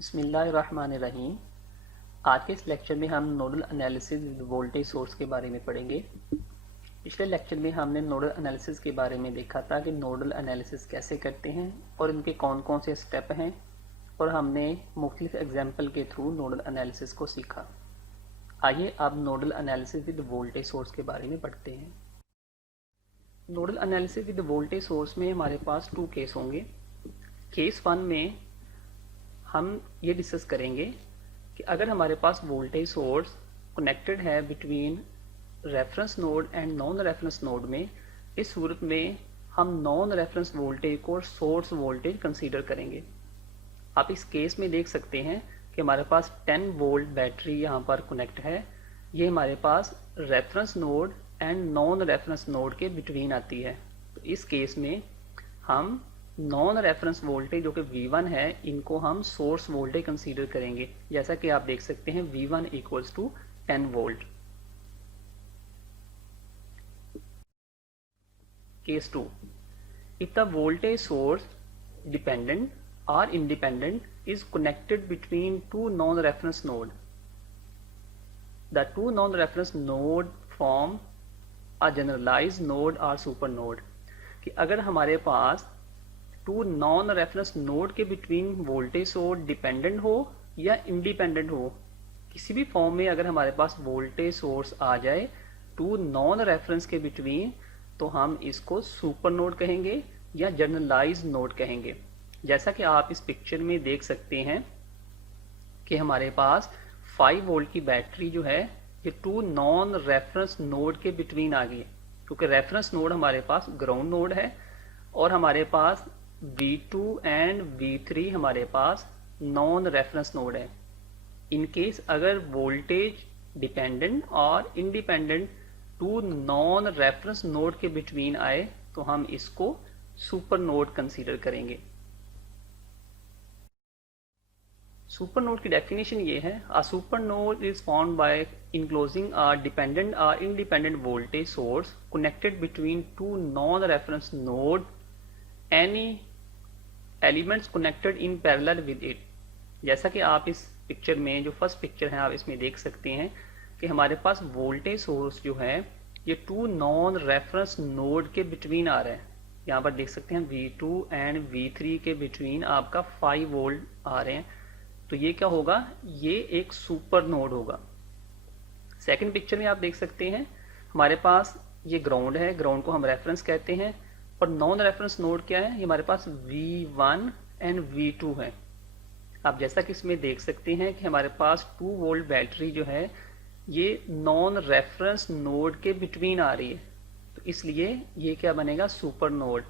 बिस्मिल्लाहिर्रहमानिर्रहीम। आज के इस लेक्चर में हम nodal analysis with voltage source के बारे में पढ़ेंगे। पिछले लेक्चर में हमने नोडल एनालिसिस के बारे में देखा था कि नोडल एनालिसिस कैसे करते हैं और इनके कौन कौन से स्टेप हैं, और हमने मुख्तलिफ एग्जाम्पल के थ्रू नोडल एनालिसिस को सीखा। आइए अब nodal analysis with voltage source के बारे में पढ़ते हैं। Nodal analysis with voltage source में हमारे पास टू केस होंगे। केस वन में हम ये डिस्कस करेंगे कि अगर हमारे पास वोल्टेज सोर्स कनेक्टेड है between reference node and non reference node में, इस सूरत में हम नॉन रेफरेंस वोल्टेज को सोर्स वोल्टेज कंसीडर करेंगे। आप इस केस में देख सकते हैं कि हमारे पास 10 वोल्ट बैटरी यहाँ पर कनेक्ट है। ये हमारे पास reference node and non reference node के बिटवीन आती है। तो इस केस में हम नॉन रेफरेंस वोल्टेज जो कि V1 है, इनको हम सोर्स वोल्टेज कंसीडर करेंगे। जैसा कि आप देख सकते हैं V1 equals to 10 volt. Case 2, if the voltage source dependent or independent is connected between two non-reference node, the two non-reference node form a generalized node or super node। कि अगर हमारे पास टू नॉन रेफरेंस नोड के between voltage source dependent हो या independent हो, किसी भी form में अगर हमारे पास वोल्टेज सोर्स आ जाए टू नॉन रेफरेंस के बिटवीन, तो हम इसको सुपर नोड कहेंगे या जनरलाइज नोड कहेंगे। जैसा कि आप इस पिक्चर में देख सकते हैं कि हमारे पास 5 वोल्ट की बैटरी जो है ये टू नॉन रेफरेंस नोड के बिटवीन आ गई, क्योंकि रेफरेंस नोड हमारे पास ग्राउंड नोड है और हमारे पास V2 एंड V3 हमारे पास नॉन रेफरेंस नोड है। इन केस अगर वोल्टेज डिपेंडेंट और independent two non reference node के बिटवीन आए तो हम इसको सुपर नोड कंसीडर करेंगे। सुपर नोड की डेफिनेशन ये है, a super node is formed by enclosing a dependent और independent voltage source connected between two non reference node, any elements connected in parallel with it. जैसा कि आप इस picture में, जो फर्स्ट पिक्चर है, आप इसमें देख सकते हैं कि हमारे पास वोल्टेज सोर्स जो है ये टू नॉन रेफरेंस नोड के बिटवीन आ रहे हैं। यहाँ पर देख सकते हैं V2 एंड V3 के बिटवीन आपका 5 वोल्ट आ रहे हैं। तो ये क्या होगा, ये एक सुपर नोड होगा। सेकंड पिक्चर में आप देख सकते हैं हमारे पास ये ग्राउंड है, ग्राउंड को हम रेफरेंस कहते हैं, और नॉन रेफरेंस नोड क्या है, ये हमारे पास V1 एंड V2 है। आप जैसा कि इसमें देख सकते हैं कि हमारे पास 2 वोल्ट बैटरी जो है ये नॉन रेफरेंस नोड के बिटवीन आ रही है, तो इसलिए ये क्या बनेगा, सुपर नोड।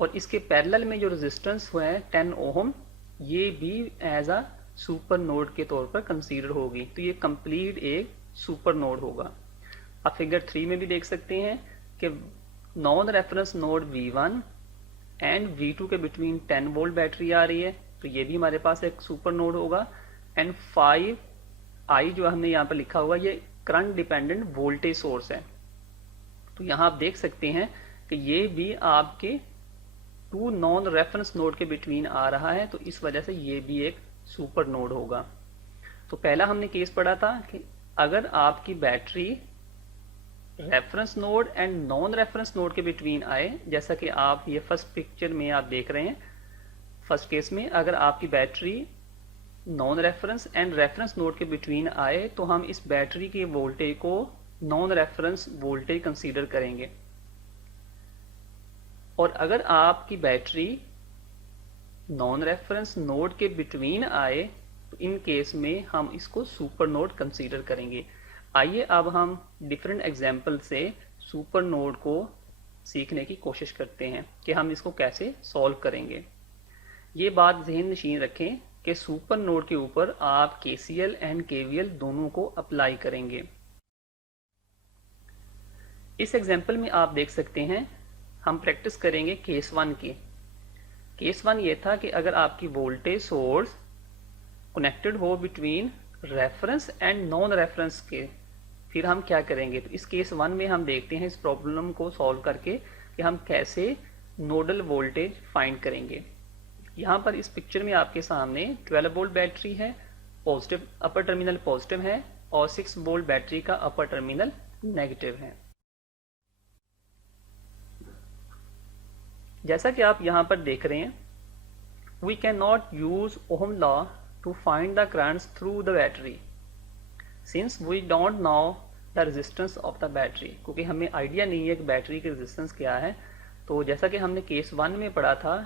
और इसके पैरेलल में जो रेजिस्टेंस हुआ है 10 ओहम, ये भी एज अ सुपर नोड के तौर पर कंसीडर होगी। तो ये कंप्लीट एक सुपर नोड होगा। आप फिगर 3 में भी देख सकते हैं कि non reference node V1 and V2 के बिटवीन 10 वोल्ट बैटरी आ रही है, तो ये भी हमारे पास एक सुपर नोड होगा। एंड 5I जो हमने यहाँ पर लिखा हुआ, ये करंट डिपेंडेंट वोल्टेज सोर्स है। तो यहाँ आप देख सकते हैं कि ये भी आपके टू नॉन रेफरेंस नोड के बिटवीन आ रहा है, तो इस वजह से ये भी एक सुपर नोड होगा। तो पहला हमने केस पढ़ा था कि अगर आपकी battery reference node and non reference node के बिटवीन आए, जैसा कि आप ये फर्स्ट पिक्चर में आप देख रहे हैं। फर्स्ट केस में अगर आपकी battery non reference and reference node के बिटवीन आए तो हम इस बैटरी के वोल्टेज को नॉन रेफरेंस वोल्टेज कंसीडर करेंगे। और अगर आपकी बैटरी नॉन रेफरेंस नोड के बिटवीन आए तो इन केस में हम इसको सुपर नोड कंसीडर करेंगे। आइए अब हम डिफरेंट एग्जाम्पल से सुपर नोड को सीखने की कोशिश करते हैं कि हम इसको कैसे सॉल्व करेंगे। ये बात ज़हन नशीन रखें कि सुपर नोड के ऊपर आप KCL एंड KVL दोनों को अप्लाई करेंगे। इस एग्जाम्पल में आप देख सकते हैं हम प्रैक्टिस करेंगे केस 1 की। केस 1 ये था कि अगर आपकी वोल्टेज सोर्स कनेक्टेड हो between reference and non reference के, फिर हम क्या करेंगे। तो इस केस 1 में हम देखते हैं इस प्रॉब्लम को सॉल्व करके कि हम कैसे नोडल वोल्टेज फाइंड करेंगे। यहाँ पर इस पिक्चर में आपके सामने 12 वोल्ट बैटरी है, पॉजिटिव अपर टर्मिनल पॉजिटिव है और 6 वोल्ट बैटरी का अपर टर्मिनल नेगेटिव है। जैसा कि आप यहाँ पर देख रहे हैं, we can not use ohm law to find the currents through the battery since we don't know the resistance of the battery, क्योंकि हमें आइडिया नहीं है कि बैटरी की रेजिस्टेंस क्या है। तो जैसा कि हमने केस 1 में पढ़ा था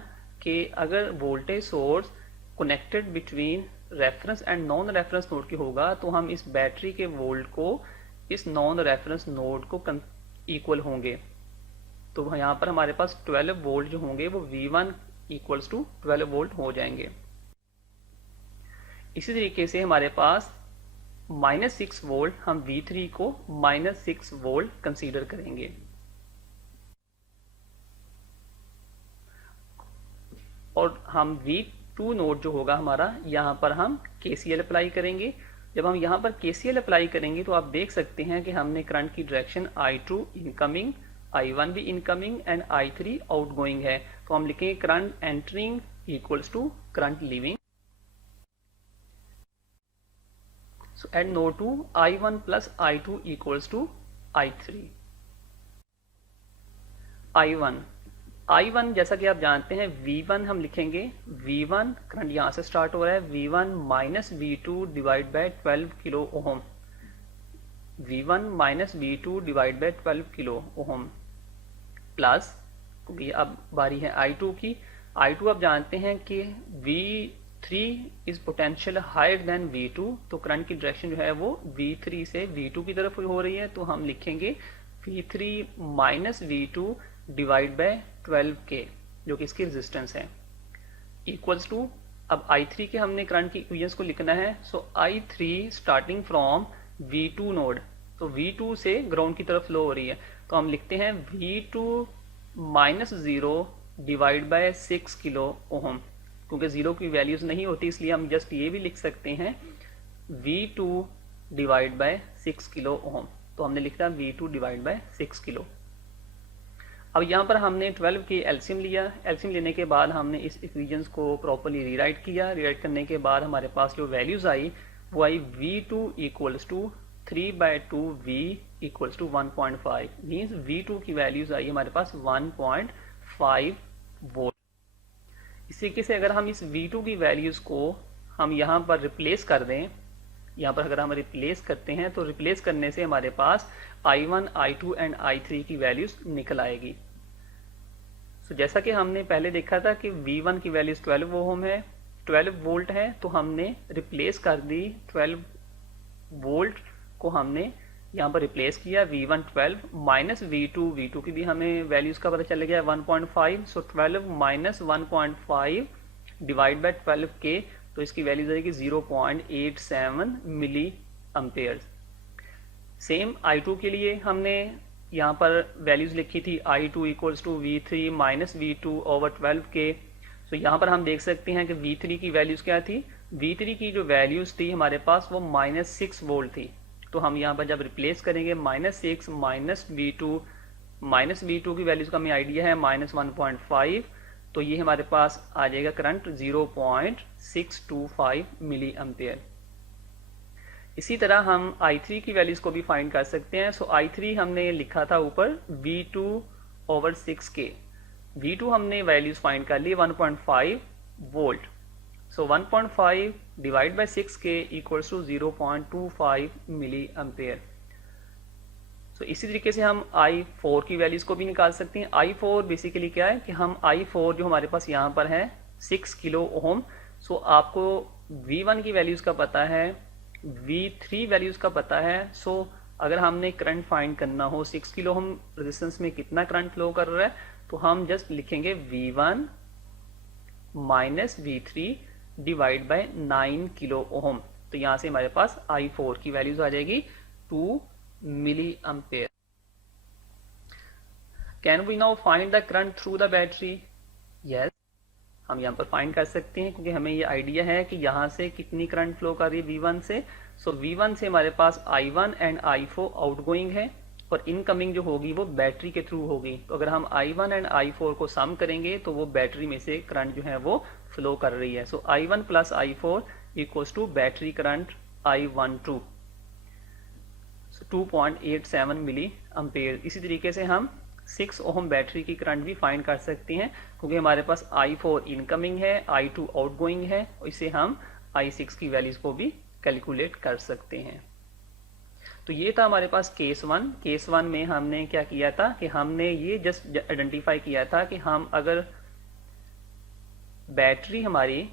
कि अगर voltage source connected between reference and non reference node की होगा तो हम इस बैटरी के वोल्ट को इस नॉन रेफरेंस नोड को इक्वल होंगे। तो यहाँ पर हमारे पास 12 वोल्ट जो होंगे वो V1 इक्वल्स टू 12 वोल्ट हो जाएंगे। इसी तरीके से हमारे पास -6 वोल्ट, हम V3 को -6 वोल्ट कंसीडर करेंगे। और हम V2 नोड जो होगा हमारा, यहाँ पर हम KCL अप्लाई करेंगे। जब हम यहाँ पर KCL अप्लाई करेंगे तो आप देख सकते हैं कि हमने करंट की डायरेक्शन I2 इनकमिंग, I1 भी इनकमिंग एंड I3 आउटगोइंग है। तो हम लिखेंगे current entering equals to current leaving. So at node 2 I1 plus I2 equals to I3। I1 जैसा कि आप जानते हैं V1 हम लिखेंगे, V1 करंट यहाँ से स्टार्ट हो रहा है, V1 minus V2 divide by 12 kilo ohm, V1 minus V2 divide by 12 kilo ohm plus, क्योंकि अब बारी है I2 की। I2 आप जानते हैं कि V3 is potential higher than V2, तो करंट की डायरेक्शन जो है वो V3 से V2 की तरफ हो रही है। तो हम लिखेंगे V3 minus V2 divide by 12K, जो कि इसकी रेजिस्टेंस है, इक्वल्स टू, अब I3 के हमने करंट की इक्वेशंस को लिखना है। सो I3 starting from V2 node, तो V2 से ग्राउंड की तरफ फ्लो हो रही है, तो हम लिखते हैं V2 minus 0 divide by 6 kilo ohm, क्योंकि 0 की वैल्यूज नहीं होती इसलिए हम जस्ट ये भी लिख सकते हैं V2 divide by 6 kilo ohm. तो हमने लिखा V2 डिवाइड बाय 6 किलो। अब यहाँ पर हमने 12 के एलसीएम लिया, एलसीएम लेने के बाद हमने इस इक्वेशंस को प्रॉपर्ली रीराइट किया। रीराइट करने के बाद हमारे पास जो वैल्यूज आई वो आई V2 equals to 3/2V equals to 1.5, means V2 की वैल्यूज आई हमारे पास 1.5 वोल्ट। इस तरीके से अगर हम इस V2 की वैल्यूज को हम यहाँ पर रिप्लेस कर दें, यहाँ पर अगर हम रिप्लेस करते हैं तो रिप्लेस करने से हमारे पास I1, I2 एंड I3 की वैल्यूज निकल आएगी। तो जैसा कि हमने पहले देखा था कि V1 की वैल्यूज 12 ओम है, 12 वोल्ट है, तो हमने रिप्लेस कर दी 12 वोल्ट को हमने यहाँ पर रिप्लेस किया V1 12 माइनस V2 की भी हमें वैल्यूज का पता चल गया 1.5। सो 12 माइनस 1.5 डिवाइड बाय 12K, तो इसकी वैल्यूज आएगी 0.87 मिली एम्पेयर। सेम I2 के लिए हमने यहाँ पर वैल्यूज लिखी थी I2 equals to V3 minus V2 over 12K। तो यहाँ पर हम देख सकते हैं कि V3 की वैल्यूज क्या थी, V3 की जो वैल्यूज थी हमारे पास वो -6 वोल्ट थी। तो हम यहाँ पर जब रिप्लेस करेंगे -6 माइनस V2 की वैल्यूज का हमें आइडिया है -1.5, तो ये हमारे पास आ जाएगा करंट 0.625 मिली एम्पेयर। इसी तरह हम I3 की वैल्यूज को भी फाइंड कर सकते हैं। सो I3 हमने लिखा था ऊपर V2 ओवर 6K, V2 हमने वैल्यूज फाइंड कर ली 1.5 volt. So 1.5 divide by 6K equals to 0.25 milli ampere. So इसी तरीके से हम I4 की वैल्यूज को भी निकाल सकते हैं। I4 बेसिकली क्या है कि हम I4 जो हमारे पास यहाँ पर है 6 किलो ओम। सो आपको V1 की वैल्यूज का पता है, V3 वैल्यूज का पता है। सो अगर हमने करंट फाइंड करना हो 6 किलो ओम रेजिस्टेंस में कितना करंट फ्लो कर रहा है, तो हम जस्ट लिखेंगे V1 minus V3 divide by 9 kilo ohm. तो यहाँ से हमारे पास I4 की वैल्यूज आ जाएगी 2 milli ampere. Can we now find the current through the battery? Yes, हम यहाँ पर फाइंड कर सकते हैं, क्योंकि हमें ये आइडिया है कि यहाँ से कितनी करंट फ्लो कर रही है V1 से। सो V1 से हमारे पास I1 एंड I4 आउटगोइंग है, और इनकमिंग जो होगी वो बैटरी के थ्रू होगी। तो अगर हम I1 एंड I4 को सम करेंगे तो वो बैटरी में से करंट जो है वो फ्लो कर रही है। So I1 plus I4 equals to battery current I12 2.87 milli ampere. इसी तरीके से हम 6 ओम बैटरी की करंट भी फाइंड कर सकते हैं, क्योंकि हमारे पास I4 इनकमिंग है, I2 आउटगोइंग है, और इससे हम I6 की वैल्यूज को भी कैलकुलेट कर सकते हैं। तो ये था हमारे पास केस वन। केस वन में हमने क्या किया था कि हमने ये जस्ट आइडेंटिफाई किया था कि हम अगर बैटरी हमारी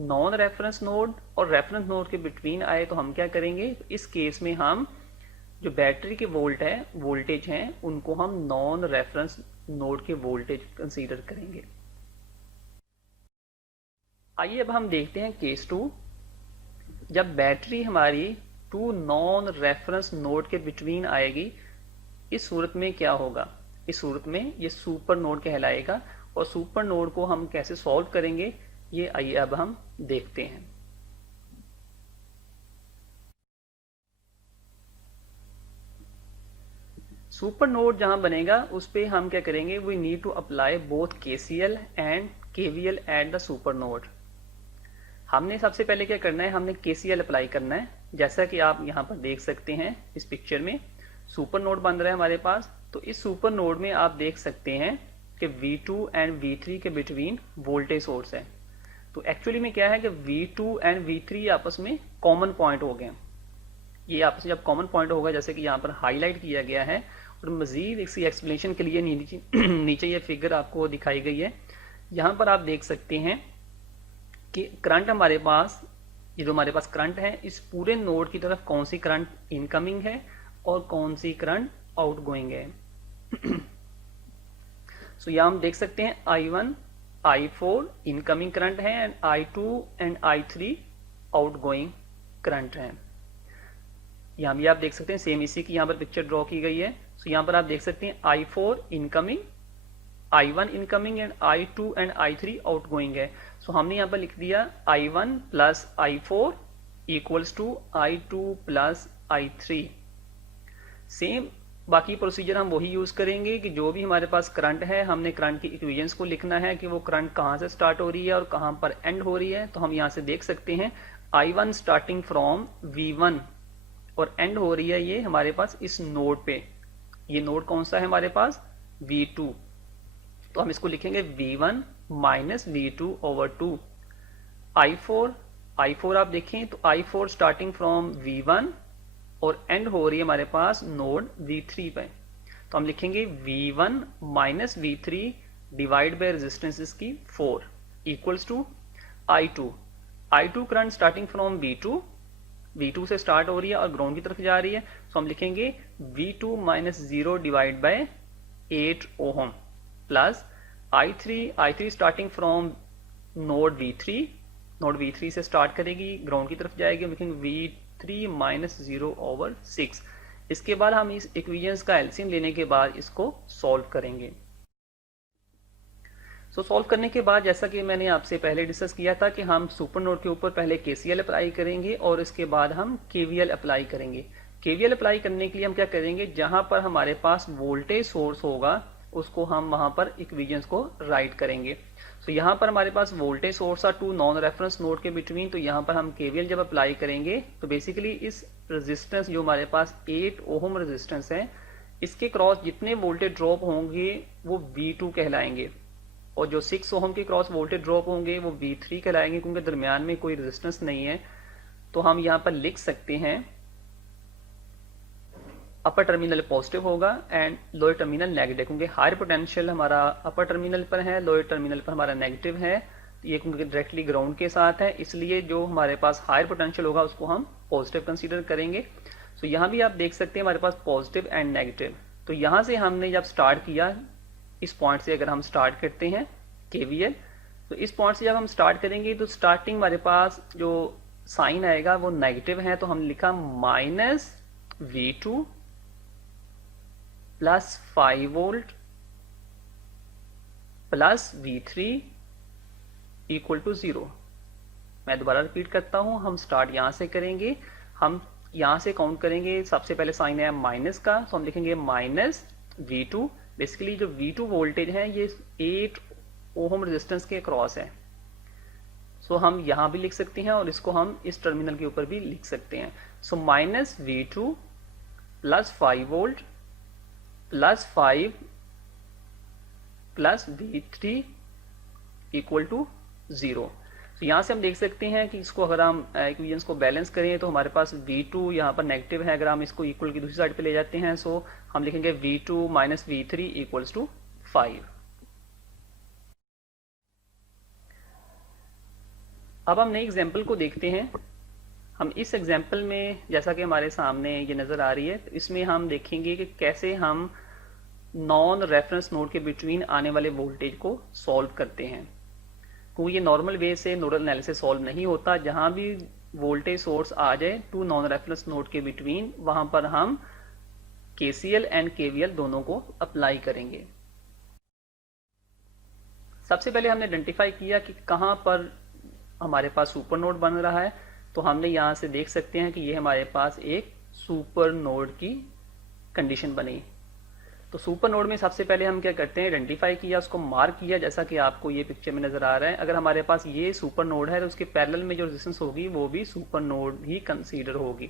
नॉन रेफरेंस नोड और रेफरेंस नोड के बिटवीन आए तो हम क्या करेंगे। इस केस में हम जो बैटरी के वोल्टेज हैं उनको हम नॉन रेफरेंस नोड के वोल्टेज कंसीडर करेंगे। आइए अब हम देखते हैं केस टू। जब बैटरी हमारी टू नॉन रेफरेंस नोड के बिटवीन आएगी, इस सूरत में क्या होगा। इस सूरत में ये सुपर नोड कहलाएगा, और सुपर नोड को हम कैसे सॉल्व करेंगे ये आइए अब हम देखते हैं। सुपर नोड जहां बनेगा उस पे हम क्या करेंगे, we need to apply both KCL and KVL at the super node. हमने सबसे पहले क्या करना है, हमने KCL अप्लाई करना है। जैसा कि आप यहाँ पर देख सकते हैं इस पिक्चर में सुपर नोड बन रहा है हमारे पास। तो इस सुपर नोड में आप देख सकते हैं कि V2 एंड V3 के बिटवीन वोल्टेज सोर्स है। तो एक्चुअली में क्या है कि V2 एंड V3 आपस में कॉमन पॉइंट हो गए। ये आपस में जब कॉमन पॉइंट होगा, जैसे कि यहाँ पर हाईलाइट किया गया है, और मजीद इसकी एक्सप्लेनेशन के लिए नीचे ये फिगर आपको दिखाई गई है। यहाँ पर आप देख सकते हैं कि करंट हमारे पास, ये जो हमारे पास करंट है, इस पूरे नोड की तरफ कौन सी करंट इनकमिंग है और कौन सी करंट आउटगोइंग है। सो यहाँ हम देख सकते हैं I1 I4 इनकमिंग करंट है and I2 and I3 outgoing current है। यहाँ भी आप देख सकते हैं सेम इसी की यहाँ पर पिक्चर ड्रॉ की गई है। सो यहाँ पर आप देख सकते हैं I4 incoming, I1 incoming and I2 and I3 outgoing है। सो हमने यहाँ पर लिख दिया I1 plus I4 equals to I2 plus I3। Same बाकी प्रोसीजर हम वही यूज करेंगे कि जो भी हमारे पास करंट है, हमने करंट की इक्वेशंस को लिखना है कि वो करंट कहाँ से स्टार्ट हो रही है और कहाँ पर एंड हो रही है। तो हम यहाँ से देख सकते हैं I1 स्टार्टिंग फ्रॉम V1 और एंड हो रही है ये हमारे पास इस नोड पे। ये नोड कौन सा है हमारे पास, V2। तो हम इसको लिखेंगे V1 minus V2 over 2। I4 आप देखें तो I4 स्टार्टिंग फ्रॉम V1 और एंड हो रही है हमारे पास नोड V3 पे। तो हम लिखेंगे V1 minus V3 divide by resistance इसकी 4 equals to I2 current starting from V2 से स्टार्ट हो रही है और ग्राउंड की तरफ जा रही है। तो हम लिखेंगे V2 minus 0 divide by 8 ohm plus I3 starting from node V3 से स्टार्ट करेगी, ग्राउंड की तरफ जाएगी। हम लिखेंगे V3 माइनस 0 ओवर 6। इसके बाद हम इस इक्वेशंस का एलसीएम लेने के बाद इसको सॉल्व करेंगे। सॉल्व करने के बाद जैसा कि मैंने आपसे पहले डिस्कस किया था कि हम सुपर नोड के ऊपर पहले KCL अप्लाई करेंगे और इसके बाद हम KVL अप्लाई करेंगे। KVL अप्लाई करने के लिए हम क्या करेंगे, जहां पर हमारे पास वोल्टेज सोर्स होगा उसको हम वहां पर इक्वेशंस को राइट करेंगे। तो यहाँ पर हमारे पास वोल्टेज सोर्स है टू नॉन रेफरेंस नोड के बिटवीन। तो यहाँ पर हम KVL जब अप्लाई करेंगे तो बेसिकली इस रेजिस्टेंस जो हमारे पास 8 ओम रेजिस्टेंस है, इसके क्रॉस जितने वोल्टेज ड्रॉप होंगे वो V2 कहलाएंगे, और जो 6 ओम के क्रॉस वोल्टेज ड्रॉप होंगे वो V3 कहलाएंगे, क्योंकि दरमियान में कोई रेजिस्टेंस नहीं है। तो हम यहाँ पर लिख सकते हैं अपर टर्मिनल पॉजिटिव होगा एंड लोअर टर्मिनल नेगेटिव, क्योंकि हायर पोटेंशियल हमारा अपर टर्मिनल पर है, लोअर टर्मिनल पर हमारा नेगेटिव है। ये क्योंकि डायरेक्टली ग्राउंड के साथ है, इसलिए जो हमारे पास हायर पोटेंशियल होगा उसको हम पॉजिटिव कंसीडर करेंगे। तो यहाँ भी आप देख सकते हैं हमारे पास पॉजिटिव एंड नेगेटिव। तो यहाँ से हमने जब स्टार्ट किया, इस पॉइंट से अगर हम स्टार्ट करते हैं KVL, तो इस पॉइंट से जब हम स्टार्ट करेंगे तो स्टार्टिंग हमारे पास जो साइन आएगा वो नेगेटिव है। तो हम लिखा minus V2 plus 5 volt plus V3 equal to 0। मैं दोबारा रिपीट करता हूं, हम स्टार्ट यहां से करेंगे। हम यहाँ से काउंट करेंगे, सबसे पहले साइन है माइनस का, तो हम लिखेंगे माइनस V2। बेसिकली जो V2 वोल्टेज है ये 8 ओम रेजिस्टेंस के अक्रॉस है। सो हम यहाँ भी लिख सकते हैं और इसको हम इस टर्मिनल के ऊपर भी लिख सकते हैं। So minus V2 plus 5 volt plus 5 plus V3 equal to 0। तो यहाँ से हम देख सकते हैं कि इसको अगर हम इक्वेशंस को बैलेंस करें तो हमारे पास V2 यहाँ पर नेगेटिव है, अगर हम इसको इक्वल की दूसरी साइड पे ले जाते हैं सो हम लिखेंगे V2 minus V3 equals to 5। अब हम नई एग्जाम्पल को देखते हैं। हम इस एग्जाम्पल में जैसा कि हमारे सामने ये नज़र आ रही है, तो इसमें हम देखेंगे कि कैसे हम नॉन रेफरेंस नोड के बिटवीन आने वाले वोल्टेज को सॉल्व करते हैं। क्योंकि ये नॉर्मल वे से नोडल एनालिसिस सॉल्व नहीं होता, जहां भी वोल्टेज सोर्स आ जाए टू नॉन रेफरेंस नोड के बिटवीन, वहां पर हम KCL एंड KVL दोनों को अप्लाई करेंगे। सबसे पहले हमने आइडेंटिफाई किया कि कहां पर हमारे पास सुपर नोड बन रहा है, तो हमने यहां से देख सकते हैं कि ये हमारे पास एक सुपर नोड की कंडीशन बनी। तो सुपर नोड में सबसे पहले हम क्या करते हैं, आइडेंटिफाई किया, उसको मार्क किया, जैसा कि आपको ये पिक्चर में नजर आ रहा है। अगर हमारे पास ये सुपर नोड है तो उसके पैरेलल में जो रेजिस्टेंस होगी वो भी सुपर नोड ही कंसीडर होगी।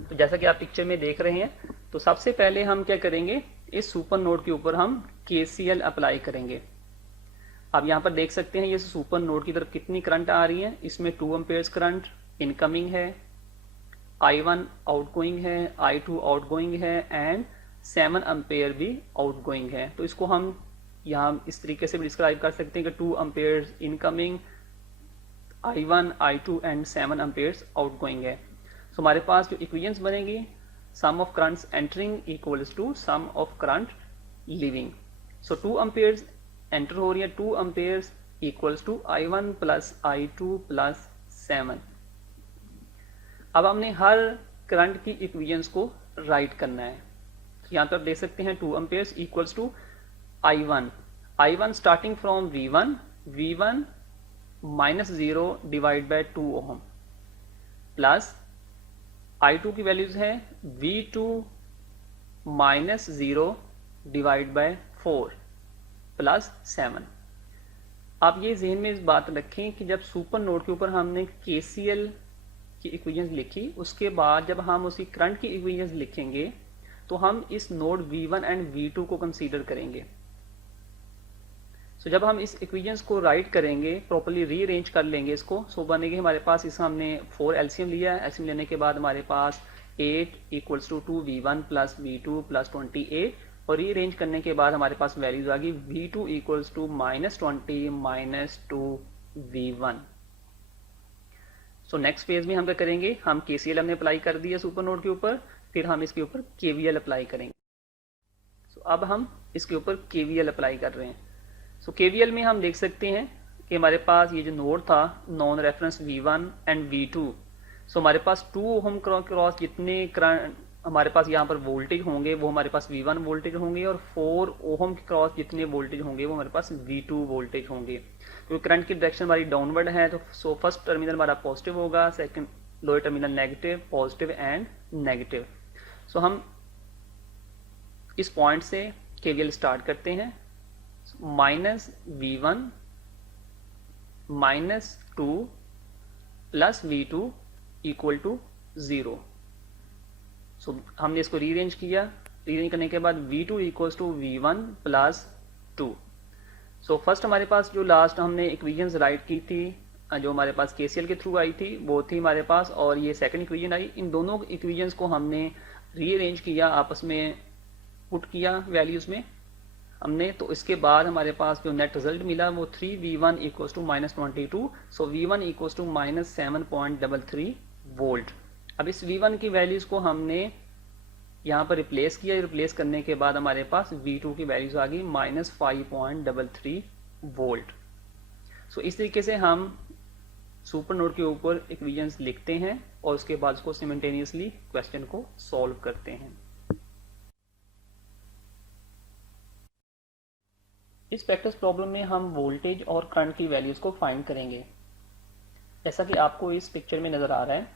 तो जैसा कि आप पिक्चर में देख रहे हैं, तो सबसे पहले हम क्या करेंगे, इस सुपर नोड के ऊपर हम KCL अप्लाई करेंगे। आप यहाँ पर देख सकते हैं ये सुपर नोड की तरफ कितनी करंट आ रही है। इसमें 2 एम्पेयर्स करंट इनकमिंग है, I1 आउटगोइंग है, I2 आउटगोइंग है एंड 7 एम्पेयर भी आउटगोइंग है। तो इसको हम यहाँ इस तरीके से भी डिस्क्राइब कर सकते हैं कि 2 amperes incoming, I1, I2 and 7 amperes outgoing है। सो हमारे पास जो इक्वेशंस बनेगी, sum of currents entering equals to sum of current leaving. So 2 amperes enter हो रही है, 2 amperes equals to I1 plus I2 plus 7। अब हमने हर करंट की इक्वेशंस को राइट करना है। यहाँ पर आप देख सकते हैं 2 amperes equals to I1 starting from V1 minus 0 divide by 2 ohm plus I2 की वैल्यूज है V2 minus 0 divide by 4 plus 7। आप ये ज़हन में इस बात रखें कि जब सुपर नोड के ऊपर हमने KCL की इक्वेशंस लिखी, उसके बाद जब हम उसी करंट की इक्वेशंस लिखेंगे तो हम इस नोड V1 एंड V2 को कंसीडर करेंगे। सो जब हम इस इक्वेशंस को राइट करेंगे, प्रॉपर्ली रीअरेंज कर लेंगे इसको, सो बनेगी हमारे पास, इस हमने 4 एलसीएम लिया है। एलसीएम लेने के बाद हमारे पास 8 equals to 2V1 plus V2 plus 28, और रीअरेंज करने के बाद हमारे पास वैल्यूज आ गई V2 equals to minus 20 minus 2V1। So next phase में हम क्या करेंगे, हम KCL हमने अप्लाई कर दिया सुपर नोड के ऊपर, फिर हम इसके ऊपर KVL अप्लाई करेंगे। सो अब हम इसके ऊपर KVL अप्लाई कर रहे हैं। सो KVL में हम देख सकते हैं कि हमारे पास ये जो नोड था non reference V1 and V2, सो हमारे पास 2 ओम क्रॉस जितने हमारे पास यहाँ पर वोल्टेज होंगे वो हमारे पास V1 वोल्टेज होंगे, और 4 ओम के क्रॉस जितने वोल्टेज होंगे वो हमारे पास V2 वोल्टेज होंगे। क्योंकि करंट की डायरेक्शन हमारी डाउनवर्ड है, तो सो फर्स्ट टर्मिनल हमारा पॉजिटिव होगा, second lower terminal negative, positive and negative. So हम इस पॉइंट से KVL स्टार्ट करते हैं। Minus V1 minus 2 plus V2 equal to 0। So हमने इसको रीअरेंज किया, रीअरेंज करने के बाद V2 equals to V1 plus 2। So first हमारे पास जो लास्ट हमने इक्वेशंस राइट की थी, जो हमारे पास KCL के थ्रू आई थी, वो थी हमारे पास, और ये सेकंड इक्वेशन आई। इन दोनों इक्वेशंस को हमने रीअरेंज किया, आपस में पुट किया वैल्यूज में हमने, तो इसके बाद हमारे पास जो नेट रिजल्ट मिला वो 3V1 equals to minus 22। So V1 equals to minus 7.33 volt. अब इस V1 की वैल्यूज को हमने यहाँ पर रिप्लेस किया, रिप्लेस करने के बाद हमारे पास V2 की वैल्यूज आ गई माइनस 5.33 वोल्ट। सो इस तरीके से हम सुपर नोड के ऊपर इक्वेशंस लिखते हैं और उसके बाद उसको सिमल्टेनियसली क्वेश्चन को सॉल्व करते हैं। इस प्रैक्टिस प्रॉब्लम में हम वोल्टेज और करंट की वैल्यूज को फाइंड करेंगे। जैसा कि आपको इस पिक्चर में नजर आ रहा है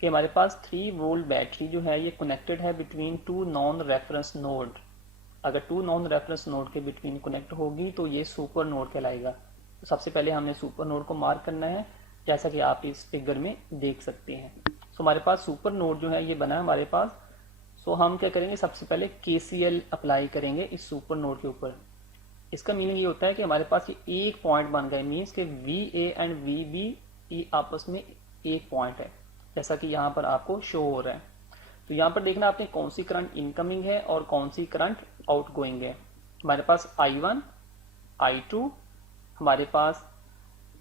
कि हमारे पास 3 वोल्ट बैटरी जो है ये कनेक्टेड है between two non reference node. अगर टू नॉन रेफरेंस नोड के बिटवीन कनेक्ट होगी तो ये सुपर नोड कहलाएगा। तो सबसे पहले हमने सुपर नोड को मार्क करना है, जैसा कि आप इस फिगर में देख सकते हैं। सो हमारे पास सुपर नोड जो है ये बना है हमारे पास। सो हम क्या करेंगे, सबसे पहले KCL अप्लाई करेंगे इस सुपर नोड के ऊपर। इसका मीनिंग ये होता है कि हमारे पास ये एक पॉइंट बन गए, मीन्स के VA एंड VB ये आपस में एक पॉइंट है, जैसा कि यहाँ पर आपको शो हो रहा है। तो यहाँ पर देखना आपने कौन सी करंट इनकमिंग है और कौन सी करंट आउटगोइंग है। हमारे पास I1, I2, हमारे पास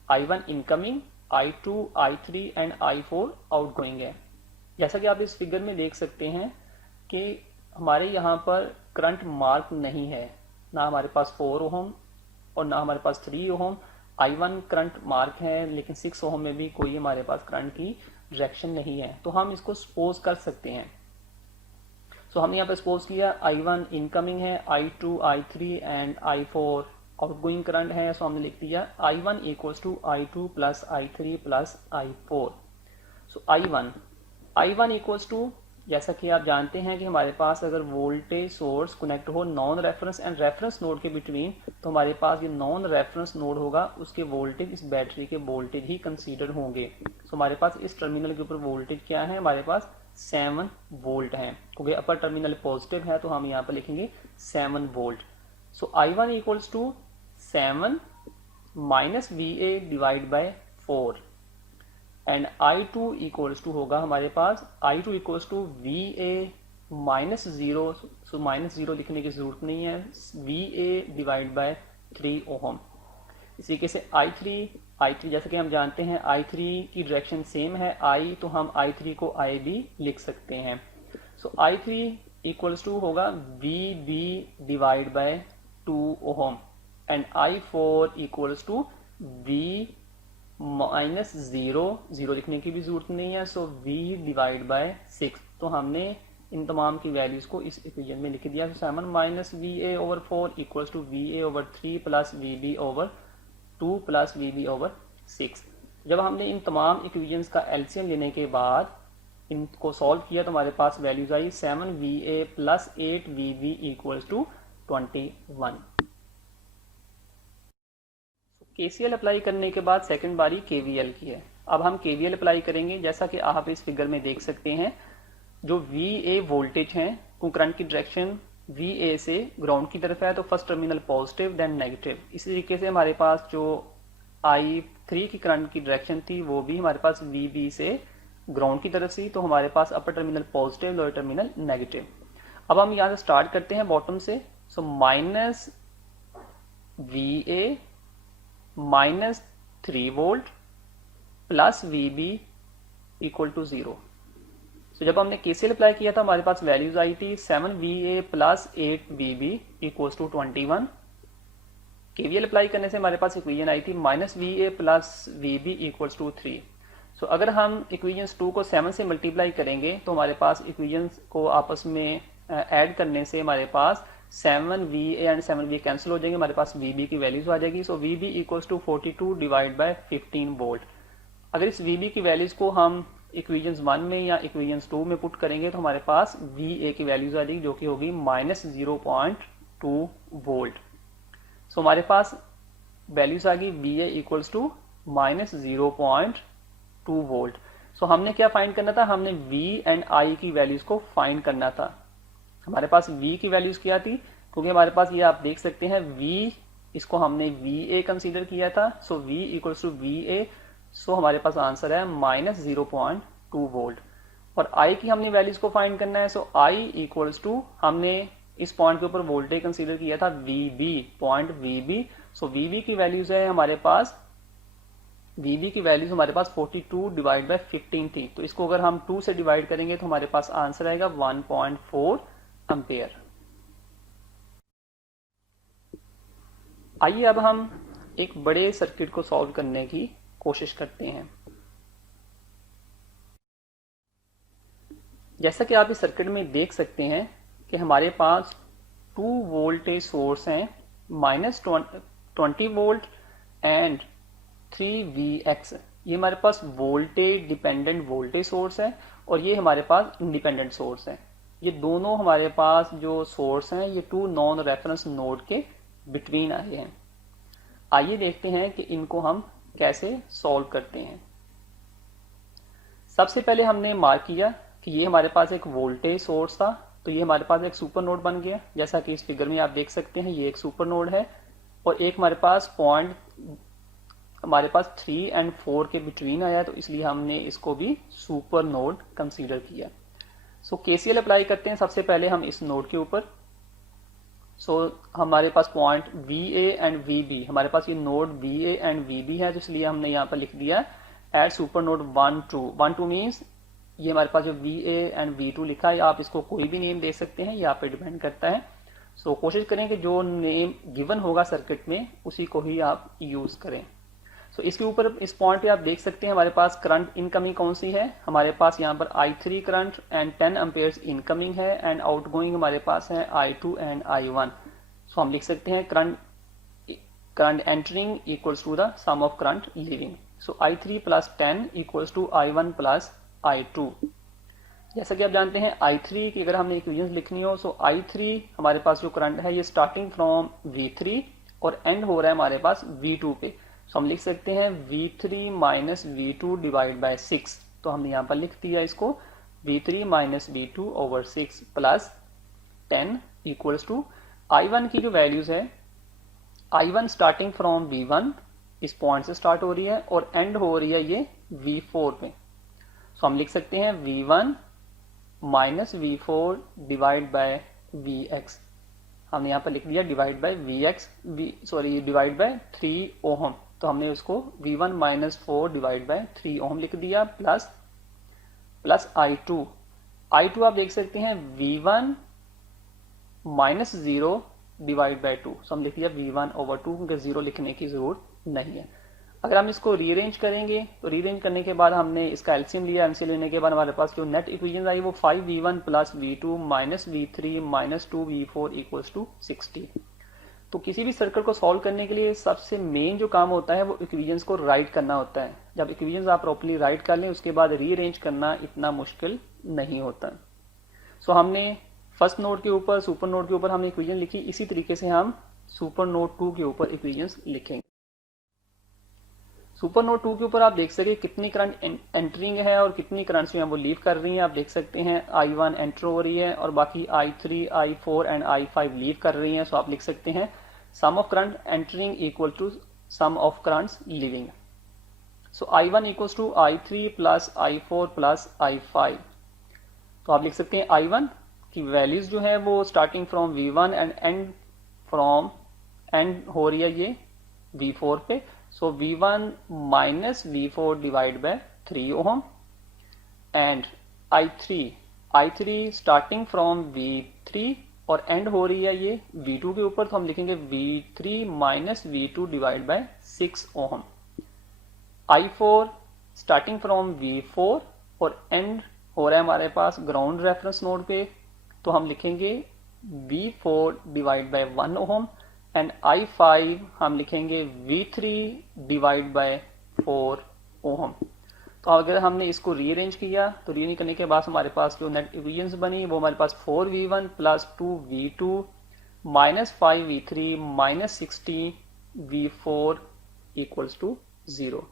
I1 incoming, I2, I3 and I4 outgoing है। जैसा कि आप इस फिगर में देख सकते हैं कि हमारे यहाँ पर करंट मार्क नहीं है, ना हमारे पास 4 ओहम और ना हमारे पास 3 ओहम। I1 करंट मार्क है, लेकिन 6 ओहम में भी कोई हमारे पास करंट की डायरेक्शन नहीं है। तो हम इसको सपोज कर सकते हैं। सो हमने यहाँ पर सपोज किया I1 इनकमिंग है, I2, I3 and I4 outgoing current है। सो हमने लिख दिया I1 equals to I2 plus I3 plus I4। So I1 equals to, जैसा कि आप जानते हैं कि हमारे पास अगर वोल्टेज सोर्स कनेक्ट हो non reference and reference node के बिटवीन, तो हमारे पास ये नॉन रेफरेंस नोड होगा, उसके वोल्टेज इस बैटरी के वोल्टेज ही कंसीडर होंगे। सो हमारे पास इस टर्मिनल के ऊपर वोल्टेज क्या है, हमारे पास 7 वोल्ट है, क्योंकि अपर टर्मिनल पॉजिटिव है तो हम यहाँ पर लिखेंगे 7 volt. So I1 equals to 7 minus VA divide by 4 and I2 equals to होगा हमारे पास I2 equals to VA minus 0। So minus 0 लिखने की जरूरत नहीं है, VA डिवाइड बाय 3 ओहम। इसी तरीके से I3 जैसा कि हम जानते हैं I3 की डायरेक्शन सेम है I, तो हम I3 को I भी लिख सकते हैं। सो I3 इक्वल्स टू होगा VB divide by 2 ohm and I4 equals to V minus 0 लिखने की भी जरूरत नहीं है, सो V डिवाइड बाय 6। तो हमने इन तमाम की वैल्यूज को इस इक्वेशन में लिख दिया। 7 minus VA over 4 equals to VA over 3 plus VB over 2 plus VB over 6। जब हमने इन तमाम इक्वेशंस का एलसीएम लेने के बाद इनको सॉल्व किया तो हमारे पास वैल्यूज आई 7VA plus 8VB equals to 21। KCL apply करने के बाद सेकंड बारी KVL की है। अब हम KVL अप्लाई करेंगे। जैसा कि आप इस फिगर में देख सकते हैं, जो VA वोल्टेज है, करंट की डायरेक्शन VA से ग्राउंड की तरफ है, तो first terminal positive then negative. इसी तरीके से हमारे पास जो I3 की करंट की डायरेक्शन थी वो भी हमारे पास VB से ग्राउंड की तरफ थी, तो हमारे पास upper terminal positive, lower terminal negative. अब हम यहाँ से स्टार्ट करते हैं बॉटम से। So minus VA minus 3 volt plus VB equal to 0। तो जब हमने KCL अप्लाई किया था हमारे पास वैल्यूज आई थी 7VA plus 8VB equal to 21। KVL apply करने से हमारे पास इक्वेशन आई थी minus VA plus VB equal to 3। So अगर हम इक्वेशन 2 को 7 से मल्टीप्लाई करेंगे तो हमारे पास इक्वेशन को आपस में ऐड करने से हमारे पास 7VA एंड 7VA कैंसिल हो जाएंगे, हमारे पास VB की वैल्यूज आ जाएगी। So VB equals to 42 divide by 15 volt. अगर इस VB की वैल्यूज को हम इक्वेशंस 1 में या इक्वेशंस 2 में पुट करेंगे तो हमारे पास VA की वैल्यूज आ जाएगी, जो कि होगी माइनस 0.2 वोल्ट। सो हमारे पास वैल्यूज आ गई VA equals to minus 0.2 volt. So हमने क्या फाइंड करना था, हमने V एंड I की वैल्यूज को फाइंड करना था। हमारे पास V की वैल्यूज क्या थी, क्योंकि हमारे पास ये आप देख सकते हैं V, इसको हमने VA कंसीडर किया था। सो V इक्वल्स टू VA, सो हमारे पास आंसर है माइनस 0.2 वोल्ट। और I की हमने वैल्यूज को फाइंड करना है। सो I इक्वल्स टू, हमने इस पॉइंट के ऊपर वोल्टेज कंसीडर किया था VB, पॉइंट VB। सो VB की वैल्यूज है हमारे पास, VB की वैल्यूज हमारे पास 42 डिवाइड बाय 15 थी, तो इसको अगर हम 2 से डिवाइड करेंगे तो हमारे पास आंसर आएगा 1.4 एम्पेयर। आइए अब हम एक बड़े सर्किट को सॉल्व करने की कोशिश करते हैं। जैसा कि आप इस सर्किट में देख सकते हैं कि हमारे पास 2 वोल्टेज सोर्स हैं, माइनस 20 वोल्ट एंड 3Vx। ये हमारे पास वोल्टेज डिपेंडेंट वोल्टेज सोर्स है और ये हमारे पास इंडिपेंडेंट सोर्स है। ये दोनों हमारे पास जो सोर्स हैं ये टू नॉन रेफरेंस नोड के बिटवीन आए हैं। आइए देखते हैं कि इनको हम कैसे सॉल्व करते हैं। सबसे पहले हमने मार्क किया कि ये हमारे पास एक वोल्टेज सोर्स था, तो ये हमारे पास एक सुपर नोड बन गया। जैसा कि इस फिगर में आप देख सकते हैं ये एक सुपर नोड है और एक हमारे पास पॉइंट हमारे पास 3 और 4 के बिटवीन आया, तो इसलिए हमने इसको भी सुपर नोड कंसीडर किया। सो केसीएल अप्लाई करते हैं सबसे पहले हम इस नोड के ऊपर। हमारे पास पॉइंट VA एंड VB, हमारे पास ये नोड VA एंड VB है, तो इसलिए हमने यहाँ पर लिख दिया एट सुपर नोड 1 2 मीन्स ये हमारे पास जो VA एंड V2 लिखा है, आप इसको कोई भी नेम दे सकते हैं, ये आप पे डिपेंड करता है। कोशिश करें कि जो नेम गिवन होगा सर्किट में उसी को ही आप यूज करें। इसके ऊपर इस पॉइंट पे आप देख सकते हैं हमारे पास करंट इनकमिंग कौन सी है, हमारे पास यहाँ पर I3 current and 10 Ampere's incoming है एंड आउटगोइंग हमारे पास है I2 एंड I1। हम लिख सकते हैं current entering equals to the sum of current leaving. I3 plus 10 equals to I1 plus I2। जैसा कि आप जानते हैं I3 की अगर हमने इक्वेशंस लिखनी हो, I3 हमारे पास जो करंट है ये स्टार्टिंग फ्रॉम V3 और एंड हो रहा है हमारे पास V2 पे। हम लिख सकते हैं V3 minus V2 divide by 6। तो हमने यहाँ पर लिख दिया इसको V3 minus V2 over 6 plus 10 equals to I1 की जो वैल्यूज है, I1 स्टार्टिंग फ्रॉम V1 इस पॉइंट से स्टार्ट हो रही है और एंड हो रही है ये V4 पे। हम लिख सकते हैं V1 minus V4 divide by Vx। हमने यहाँ पर लिख दिया divide by divide by 3 ohm. तो हमने उसको V1 minus 4 divide by 3 ohm लिख दिया प्लस I2 आप देख सकते हैं V1 माइनस 0 डिवाइड बाय 2। हम लिख दिया V1 ओवर 2 क्योंकि 0 लिखने की जरूरत नहीं है। अगर हम इसको रीअरेंज करेंगे तो रीअरेंज करने के बाद हमने इसका एलसीएम लिया, एलसीएम लेने के बाद हमारे पास जो नेट इक्वेशन आई वो 5V1 plus V2 minus V3 minus 2V4 equals to 60। तो किसी भी सर्किट को सॉल्व करने के लिए सबसे मेन जो काम होता है वो इक्वेशंस को राइट करना होता है। जब इक्वेशंस आप प्रॉपर्ली राइट कर लें उसके बाद रीअरेंज करना इतना मुश्किल नहीं होता। हमने फर्स्ट नोड के ऊपर सुपर नोड के ऊपर हमने इक्वेशन लिखी, इसी तरीके से हम सुपर नोड 2 के ऊपर इक्वेशंस लिखेंगे। सुपर नोड 2 के ऊपर आप देख सकते हैं कितनी करंट एंटरिंग है और कितनी करंट्स जो है वो लीव कर रही हैं। आप देख सकते हैं I1 एंटर हो रही है और बाकी I3, I4 and I5 leave कर रही हैं। आप लिख सकते हैं sum of current entering equal to sum of currents leaving. I1 equals to I3 plus I4 plus I5। तो आप लिख सकते हैं I1 की वैल्यूज जो है वो starting from V1 and and हो रही है ये V4 पे। V1 minus V4 divide by 3 ohm and I3 starting from V3 और एंड हो रही है ये V2 के ऊपर। तो हम लिखेंगे V3 minus V2 divide by 6 ohm. I4 starting from V4 और एंड हो रहा है हमारे पास ग्राउंड रेफरेंस नोड पे। तो हम लिखेंगे V4 divide by 1 ohm and I5 हम लिखेंगे V3 डिवाइड बाय 4 ओहम। तो अगर हमने इसको रीअरेंज किया तो रीअरेंज करने के बाद हमारे पास जो नेट इक्वेशंस बनी वो हमारे पास 4V1 plus 2V2 minus 5V3 minus 60V4 equals to 0।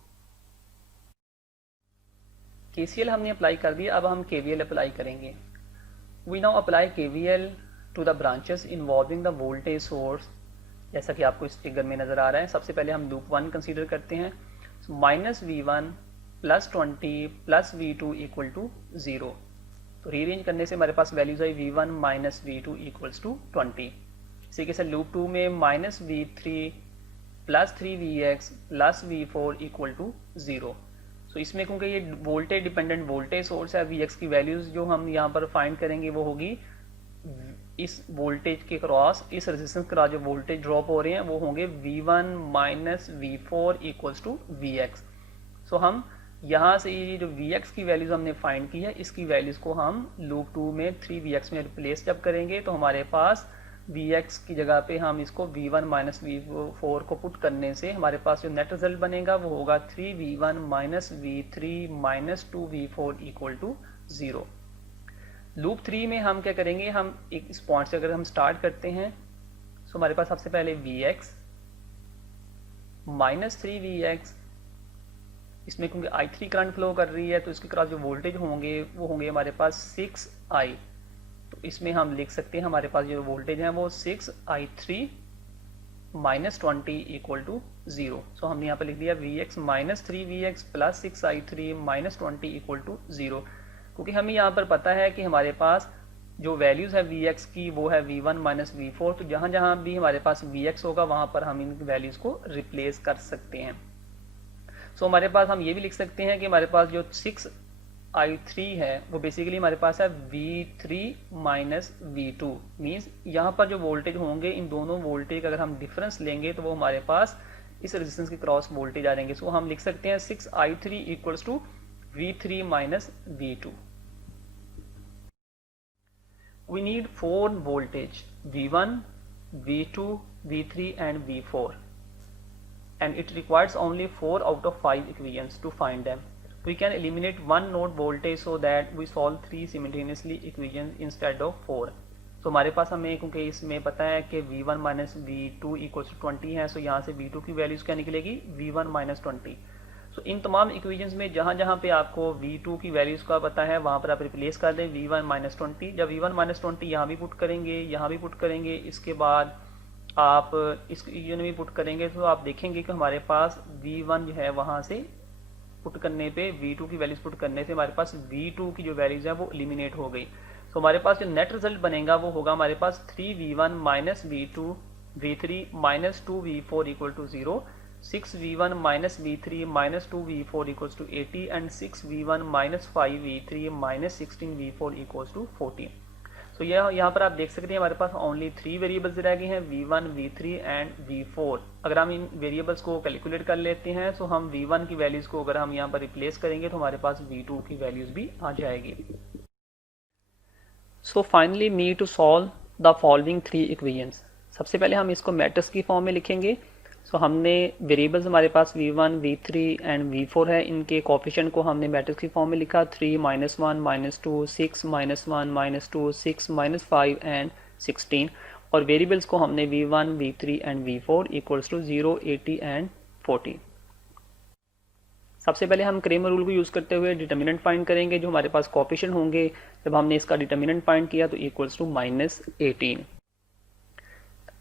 KCL हमने अप्लाई कर दिया, अब हम KVL अप्लाई करेंगे। We now apply KVL to the branches involving the voltage source, जैसा कि आपको इस फिगर में नजर आ रहा है। सबसे पहले हम लूप 1 कंसीडर करते हैं। Minus V1 plus 20 plus V2 equal to 0। तो रीअरेंज करने से हमारे पास वैल्यूज आई V1 minus V2 equals to 20। इसी के साथ लूप 2 में minus V3 plus 3Vx plus V4 equal to 0। So इसमें क्योंकि ये वोल्टेज डिपेंडेंट वोल्टेज सोर्स है, Vx की वैल्यूज जो हम यहाँ पर फाइंड करेंगे वो होगी इस वोल्टेज के क्रॉस, इस रेजिस्टेंस के क्रॉस जो वोल्टेज ड्रॉप हो रहे हैं वो होंगे V1 minus V4 equals to Vx। So हम यहाँ से ये जो Vx की वैल्यूज हमने फाइंड की है इसकी वैल्यूज को हम लूप 2 में 3Vx में रिप्लेस जब करेंगे तो हमारे पास Vx की जगह पे हम इसको V1 माइनस V4 को पुट करने से हमारे पास जो नेट रिजल्ट बनेगा वो होगा 3V1 minus V3 minus 2V4 equal to 0। Loop 3 में हम क्या करेंगे, हम एक इस पॉइंट से अगर हम स्टार्ट करते हैं, सो हमारे पास सबसे पहले Vx माइनस 3Vx, इसमें क्योंकि I3 करंट फ्लो कर रही है तो इसके क्रॉस जो वोल्टेज होंगे वो होंगे हमारे पास 6I। तो इसमें हम लिख सकते हैं हमारे पास जो वोल्टेज है वो 6I3 minus 20 equal to 0। So हमने यहाँ पर लिख दिया Vx minus 3Vx plus 6I3 minus 20 equal to 0, क्योंकि हमें यहाँ पर पता है कि हमारे पास जो वैल्यूज़ है Vx की वो है V1 माइनस V4, तो जहाँ जहाँ भी हमारे पास Vx होगा वहाँ पर हम इन वैल्यूज़ को रिप्लेस कर सकते हैं। सो हमारे पास हम ये भी लिख सकते हैं कि हमारे पास जो 6I3 है वो बेसिकली हमारे पास है V3 माइनस V2, मीन्स यहाँ पर जो वोल्टेज होंगे इन दोनों वोल्टेज का अगर हम डिफरेंस लेंगे तो वो हमारे पास इस रेजिस्टेंस के क्रॉस वोल्टेज आ जाएंगे। सो हम लिख सकते हैं 6I3 equals to V3 minus V2। We need 4 voltage V1, V2, V3 and V4, and it requires only 4 out of 5 equations to find them. We can eliminate one node voltage so that we solve 3 simultaneously equations instead of 4. तो हमारे पास हमें क्योंकि इसमें पता है कि V1 minus V2 equals to 20 है, सो यहाँ से V2 की वैल्यूज क्या निकलेगी V1 माइनस 20। सो इन तमाम इक्वेशंस में जहाँ जहाँ पे आपको V2 की वैल्यूज का पता है वहाँ पर आप रिप्लेस कर दें V1 माइनस 20। जब V1 माइनस 20 यहाँ भी पुट करेंगे, यहाँ भी पुट करेंगे, इसके बाद आप इस इक्वेशन में पुट करेंगे तो आप देखेंगे कि हमारे पास V1 जो है वहाँ से पुट करने पे V2 की वैल्यूज पुट करने से हमारे पास V2 की जो वैल्यूज है वो एलिमिनेट हो गई। तो हमारे पास जो नेट रिजल्ट बनेगा वो होगा हमारे पास 3V1 minus V3 minus 2V4 equal to 0, 6V1 minus V3 minus 2V4 equals to 80 and 6V1 minus 5V3 minus 16V4 equals to 14। तो यहाँ पर आप देख सकते हैं हमारे पास ओनली 3 वेरिएबल्स रह गए हैं V1, V3 एंड V4। अगर हम इन वेरिएबल्स को कैलकुलेट कर लेते हैं तो हम V1 की वैल्यूज़ को अगर हम यहाँ पर रिप्लेस करेंगे तो हमारे पास V2 की वैल्यूज़ भी आ जाएगी। So finally need to solve the following 3 equations. सबसे पहले हम इसको मैट्रिक्स की फॉर्म में लिखेंगे। सो हमने वेरिएबल्स हमारे पास V1, V3 एंड V4 है, इनके कोफिशिएंट को हमने मैट्रिक्स की फॉर्म में लिखा 3 minus 1 minus 2 6 minus 1 minus 2 6 minus 5 and 16, और वेरिएबल्स को हमने V1, V3 and V4 equals to 0, 80 and 40। सबसे पहले हम क्रेमर रूल को यूज़ करते हुए डिटर्मिनेंट फाइंड करेंगे। जो हमारे पास कोफिशिएंट होंगे जब हमने इसका डिटर्मिनेंट फाइंड किया तो इक्वल्स टू माइनस 18।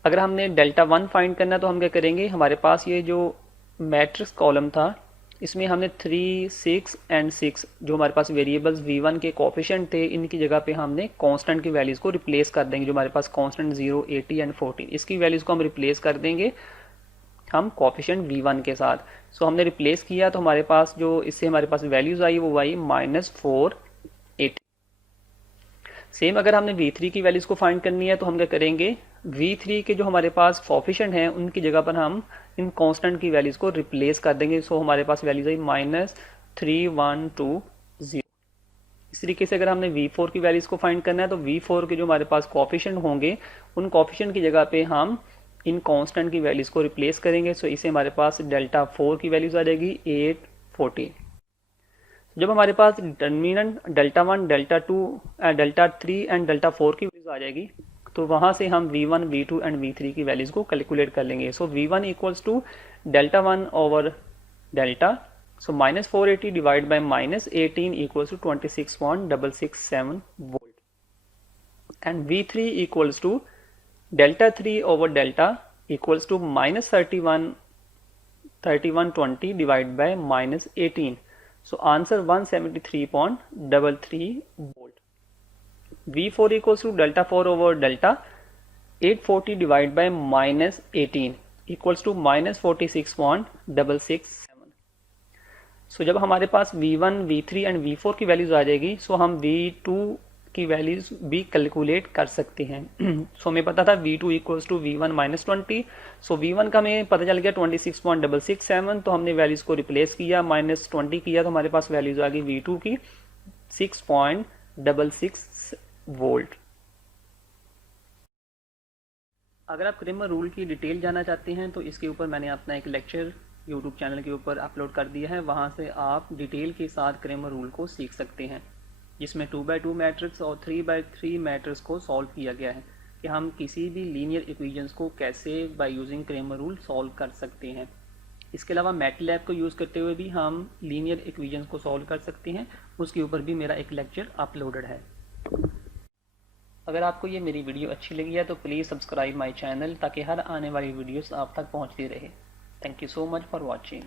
अगर हमने डेल्टा 1 फाइंड करना तो हम क्या करेंगे, हमारे पास ये जो मैट्रिक्स कॉलम था इसमें हमने 3, 6 एंड 6 जो हमारे पास वेरिएबल्स V1 के कोफिशिएंट थे इनकी जगह पे हमने कांस्टेंट की वैल्यूज़ को रिप्लेस कर देंगे। जो हमारे पास कांस्टेंट 0, 80 एंड 14, इसकी वैल्यूज़ को हम रिप्लेस कर देंगे हम कोफिशिएंट V1 के साथ। सो हमने रिप्लेस किया तो हमारे पास जो इससे हमारे पास वैल्यूज़ आई वो आई -480। सेम अगर हमने V3 की वैल्यूज़ को फाइंड करनी है तो हम क्या करेंगे, V3 के जो हमारे पास कोफिशिएंट हैं उनकी जगह पर हम इन कांस्टेंट की वैल्यूज़ को रिप्लेस कर देंगे। सो हमारे पास वैल्यूज़ आई -3120। इस तरीके से अगर हमने V4 की वैल्यूज़ को फाइंड करना है तो V4 के जो हमारे पास कोफिशिएंट होंगे उन कोफिशिएंट की जगह पे हम इन कांस्टेंट की वैल्यूज़ को रिप्लेस करेंगे। सो इसे हमारे पास डेल्टा 4 की वैल्यूज़ आ जाएगी 840। जब हमारे पास determinant delta 1, delta 2, delta 3 and delta 4 की वैल्यूज़ आ जाएगी तो वहाँ से हम V1, V2 एंड V3 की वैल्यूज़ को कैलकुलेट कर लेंगे। So V1 equals to delta 1 over delta, so -480 divide by -18 equals to 26.667 volt, and V3 equals to delta 3 over delta equals to -3120 divide by -18, so answer 173.33 volt. V4 equals to delta 4 over delta 840 divide by -18 equals to -46.667। सो जब हमारे पास V1, V3 and V4 की values आ जाएगी सो हम V2 की values भी calculate कर सकते हैं। सो हमें पता था V2 equals to V1 -20, so V1 का हमें पता चल गया 26.667, तो हमने वैल्यूज को रिप्लेस किया, -20 किया तो हमारे पास वैल्यूज आ गई V2 की 6.66 वोल्ट। अगर आप क्रेमर रूल की डिटेल जानना चाहते हैं तो इसके ऊपर मैंने अपना एक लेक्चर यूट्यूब चैनल के ऊपर अपलोड कर दिया है, वहाँ से आप डिटेल के साथ क्रेमर रूल को सीख सकते हैं, जिसमें 2x2 मैट्रिक्स और 3x3 मैट्रिक्स को सॉल्व किया गया है कि हम किसी भी लीनियर इक्वेशंस को कैसे by using Cramer rule solve कर सकते हैं। इसके अलावा मैटलैब को यूज़ करते हुए भी हम लीनियर इक्वेशंस को सॉल्व कर सकते हैं, उसके ऊपर भी मेरा एक लेक्चर अपलोडेड है। अगर आपको ये मेरी वीडियो अच्छी लगी है तो प्लीज़ सब्सक्राइब माई चैनल ताकि हर आने वाली वीडियोस आप तक पहुंचती रहे। Thank you so much for watching.